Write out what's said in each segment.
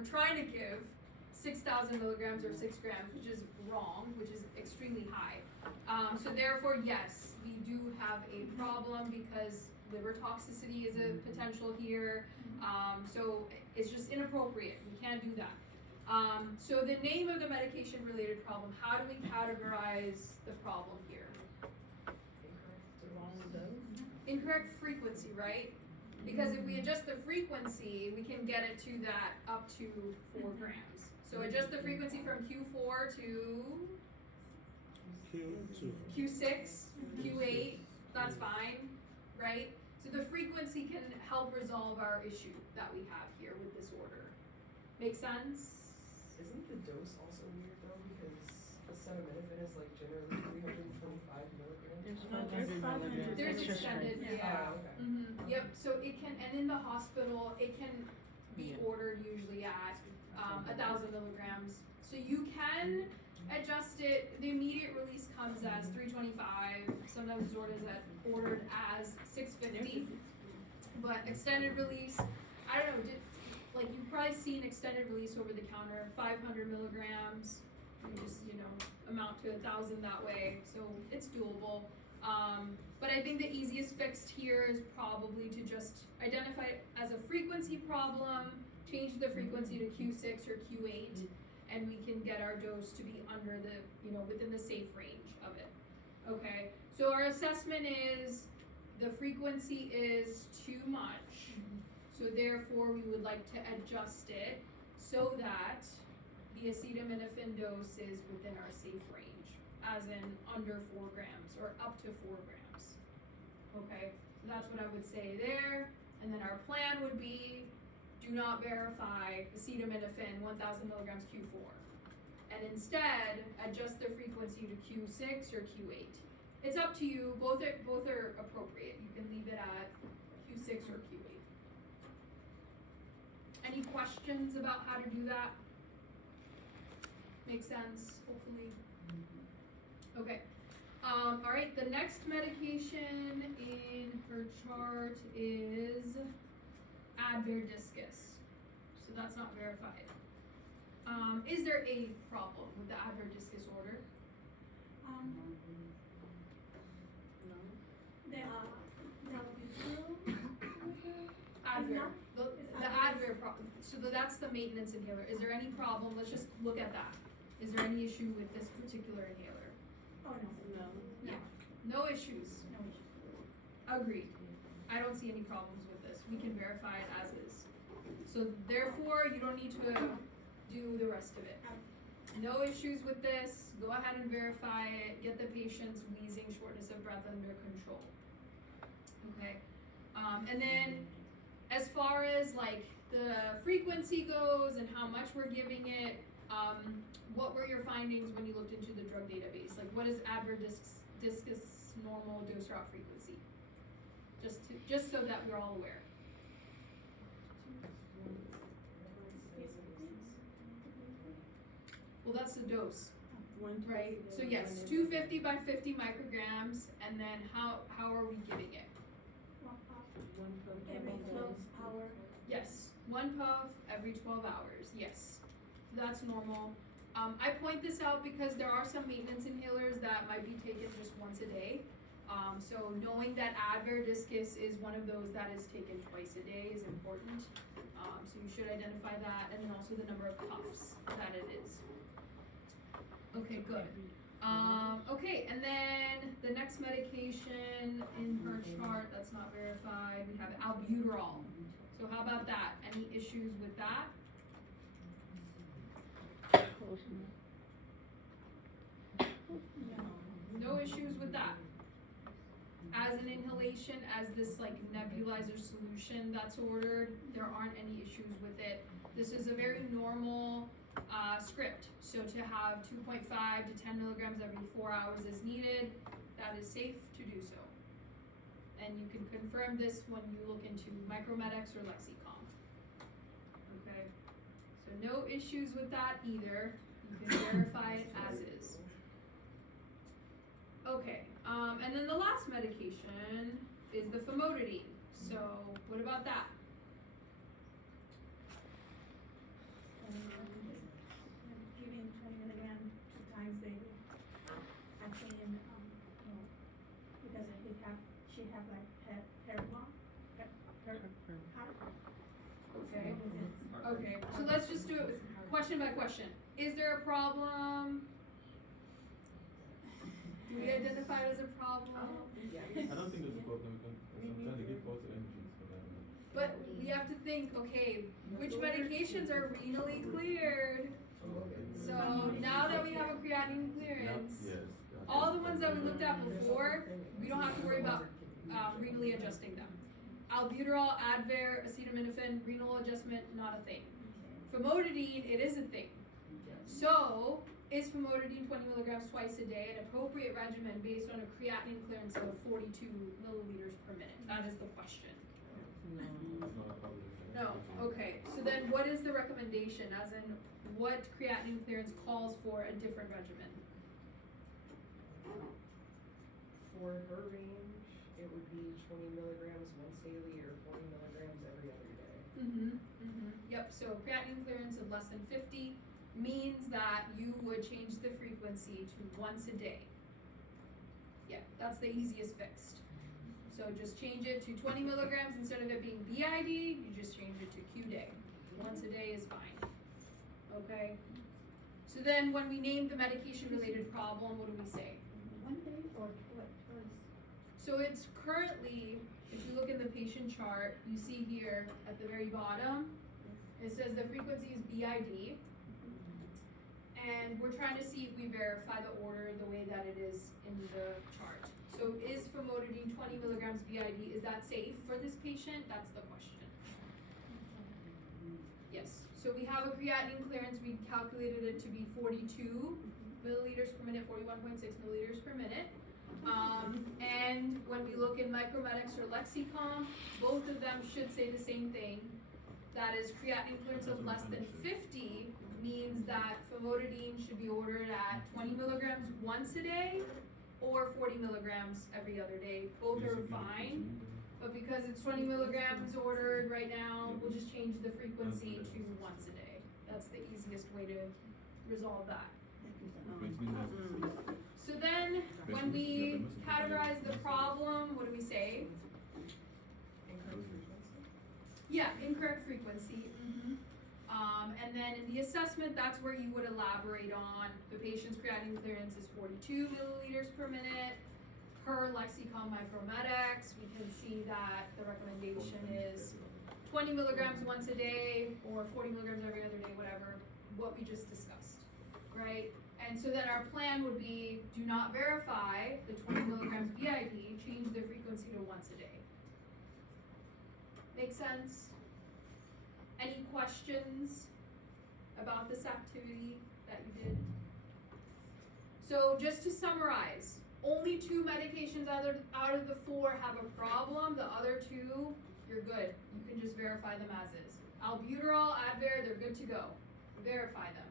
we're trying to give 6,000 milligrams or 6 grams, which is wrong, which is extremely high. So therefore, yes, we do have a problem because liver toxicity is a potential here. So it's just inappropriate. We can't do that. So the name of the medication-related problem, how do we categorize the problem here? Incorrect frequency, right? Because if we adjust the frequency, we can get it to that up to 4 grams. So adjust the frequency from Q4 to Q2. Q6, Q8, that's fine, right? So the frequency can help resolve our issue that we have here with this order. Make sense? Isn't the dose also weird though? Because acetaminophen is like generally 325 milligrams. There's extended, yeah. Oh, okay. Yep, so it can, and in the hospital, it can be ordered usually at 1,000 milligrams. So you can adjust it. The immediate release comes as 325. Sometimes it's ordered as 650. But extended release, I don't know, you've probably seen extended release over the counter, 500 milligrams. You just, amount to 1,000 that way. So it's doable. But I think the easiest fix here is probably to just identify it as a frequency problem, change the frequency to Q6 or Q8, and we can get our dose to be under the, within the safe range of it. Okay, so our assessment is the frequency is too much, so therefore we would like to adjust it so that the acetaminophen dose is within our safe range, as in under 4 grams or up to 4 grams. Okay, so that's what I would say there. And then our plan would be, do not verify acetaminophen 1,000 milligrams Q4. And instead, adjust the frequency to Q6 or Q8. It's up to you, both are appropriate. You can leave it at Q6 or Q8. Any questions about how to do that? Make sense, hopefully. Okay. All right, the next medication in her chart is Advair Discus. So that's not verified. Is there a problem with the Advair Discus order? Advair. The Advair problem. So that's the maintenance inhaler. Is there any problem? Let's just look at that. Is there any issue with this particular inhaler? Oh, no. Yeah. No issues. No issues. Agreed. I don't see any problems with this. We can verify it as is. So therefore, you don't need to do the rest of it. No issues with this. Go ahead and verify it. Get the patient's wheezing, shortness of breath under control. Okay. And then as far as like the frequency goes and how much we're giving it, what were your findings when you looked into the drug database? Like, what is Advair Discus normal dose route frequency? Just so that we're all aware. Well, that's the dose, right? So yes, 250 by 50 micrograms, and then how are we giving it? Every 12 hours. Yes, 1 puff every 12 hours. Yes, that's normal. I point this out because there are some maintenance inhalers that might be taken just once a day. So knowing that Advair Discus is one of those that is taken twice a day is important. So you should identify that, and then also the number of puffs that it is. Okay, good. Okay, and then the next medication in her chart that's not verified, we have albuterol. So how about that? Any issues with that? No issues with that. As an inhalation, as this like nebulizer solution that's ordered, there aren't any issues with it. This is a very normal script. So to have 2.5 to 10 milligrams every 4 hours is needed. That is safe to do so. And you can confirm this when you look into Micromedex or Lexicon. Okay, so no issues with that either. You can verify it as is. Okay, and then the last medication is the famotidine. So what about that? question by question. Is there a problem? Do we identify it as a problem? Yeah. I don't think there's a problem. Sometimes they give false energies for that. But we have to think, okay, which medications are renally cleared? So now that we have a creatinine clearance, Yes. all the ones that we looked at before, we don't have to worry about renally adjusting them. Albuterol, Advair, acetaminophen, renal adjustment, not a thing. Famotidine, it is a thing. So, is famotidine 20 milligrams twice a day an appropriate regimen based on a creatinine clearance of 42 milliliters per minute? That is the question. It's not a problem. No, okay. So then what is the recommendation, as in what creatinine clearance calls for a different regimen? For her range, it would be 20 milligrams once daily or 40 milligrams every other day. Yep, so creatinine clearance of less than 50 means that you would change the frequency to once a day. Yeah, that's the easiest fixed. So just change it to 20 milligrams instead of it being BID, you just change it to Q day. Once a day is fine. Okay? So then when we name the medication related problem, what do we say? One day or what, twice? So it's currently, if you look in the patient chart, you see here at the very bottom, it says the frequency is BID. And we're trying to see if we verify the order the way that it is in the chart. So is famotidine 20 milligrams BID, is that safe for this patient? That's the question. Yes, so we have a creatinine clearance, we calculated it to be 42 milliliters per minute, 41.6 milliliters per minute. And when we look in Micromedics or Lexicon, both of them should say the same thing. That is, creatinine clearance of less than 50 means that famotidine should be ordered at 20 milligrams once a day or 40 milligrams every other day. Both are fine, but because it's 20 milligrams ordered right now, we'll just change the frequency to once a day. That's the easiest way to resolve that. So then, when we categorize the problem, what do we say? Incorrect frequency. Yeah, incorrect frequency. And then in the assessment, that's where you would elaborate on the patient's creatinine clearance is 42 milliliters per minute. Per Lexicon Micromedics, we can see that the recommendation is 20 milligrams once a day or 40 milligrams every other day, whatever, what we just discussed, right? And so then our plan would be, do not verify the 20 milligrams BID, change the frequency to once a day. Make sense? Any questions about this activity that you did? So just to summarize, only 2 medications out of the 4 have a problem. The other 2, you're good. You can just verify them as is. Albuterol, Advair, they're good to go. Verify them.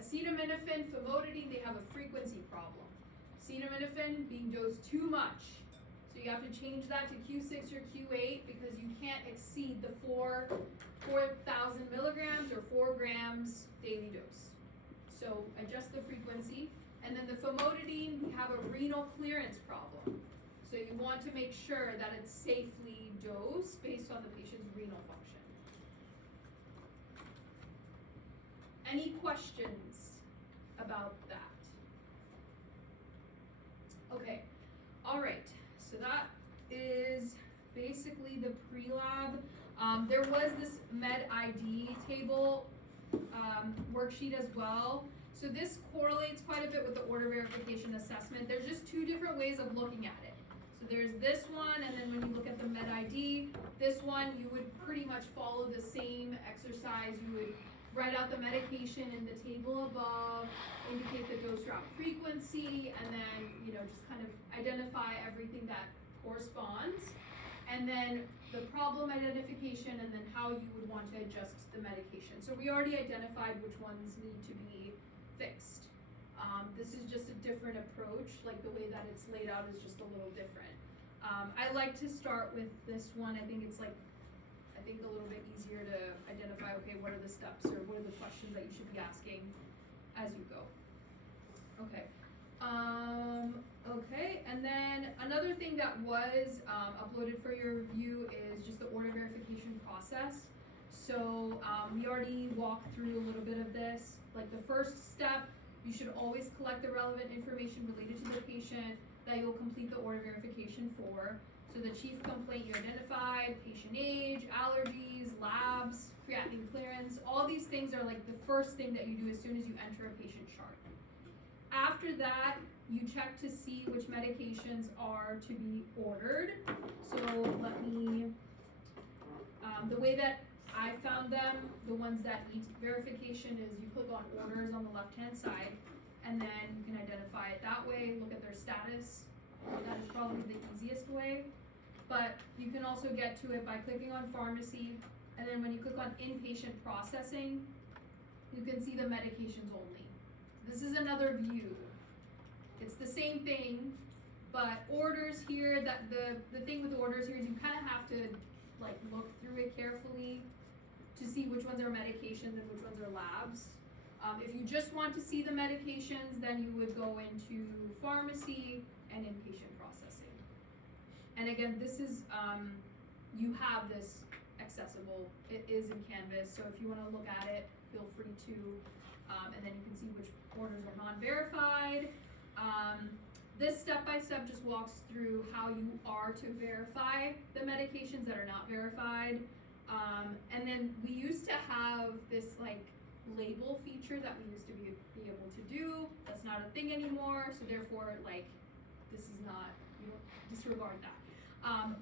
Acetaminophen, famotidine, they have a frequency problem. Acetaminophen being dosed too much. So you have to change that to Q6 or Q8 because you can't exceed the 4,000 milligrams or 4 grams daily dose. So adjust the frequency. And then the famotidine, we have a renal clearance problem. So you want to make sure that it's safely dosed based on the patient's renal function. Any questions about that? Okay, all right, so that is basically the pre-lab. There was this MedID table worksheet as well. So this correlates quite a bit with the order verification assessment. There's just 2 different ways of looking at it. So there's this one, and then when you look at the MedID, this one, you would pretty much follow the same exercise. You would write out the medication in the table above, indicate the dose route frequency, and then, just kind of identify everything that corresponds. And then the problem identification, and then how you would want to adjust the medication. So we already identified which ones need to be fixed. This is just a different approach, like the way that it's laid out is just a little different. I like to start with this one. I think it's a little bit easier to identify, okay, what are the steps or what are the questions that you should be asking as you go. Okay. Okay, and then another thing that was uploaded for your review is just the order verification process. So, we already walked through a little bit of this. Like the first step, you should always collect the relevant information related to the patient that you'll complete the order verification for. So the chief complaint you identified, patient age, allergies, labs, creatinine clearance, all these things are like the first thing that you do as soon as you enter a patient chart. After that, you check to see which medications are to be ordered. So let me, the way that I found them, the ones that need verification is you click on orders on the left-hand side, and then you can identify it that way, look at their status. That is probably the easiest way. But you can also get to it by clicking on pharmacy, and then when you click on inpatient processing, you can see the medications only. This is another view. It's the same thing, but orders here, that the thing with the orders here is you kind of have to like look through it carefully to see which ones are medications and which ones are labs. If you just want to see the medications, then you would go into pharmacy and inpatient processing. And again, this is, you have this accessible. It is in Canvas, so if you want to look at it, feel free to, and then you can see which orders are non-verified. This step-by-step just walks through how you are to verify the medications that are not verified. And then we used to have this like label feature that we used to be able to do. That's not a thing anymore, so therefore like this is not, you don't disregard that.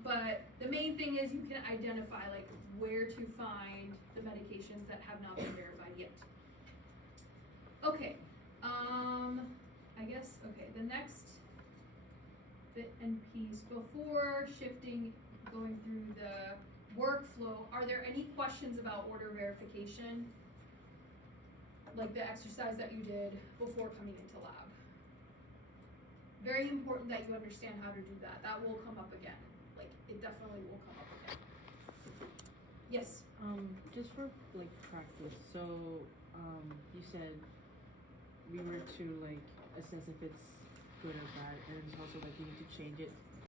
But the main thing is you can identify like where to find the medications that have not been verified yet. Okay, I guess, okay, the next bit and piece before shifting, going through the workflow, are there any questions about order verification? Like the exercise that you did before coming into lab. Very important that you understand how to do that. That will come up again. Like, it definitely will come up again. Yes? Just for like practice, so you said we were to like assess if it's good or bad, and it's also like we need to change it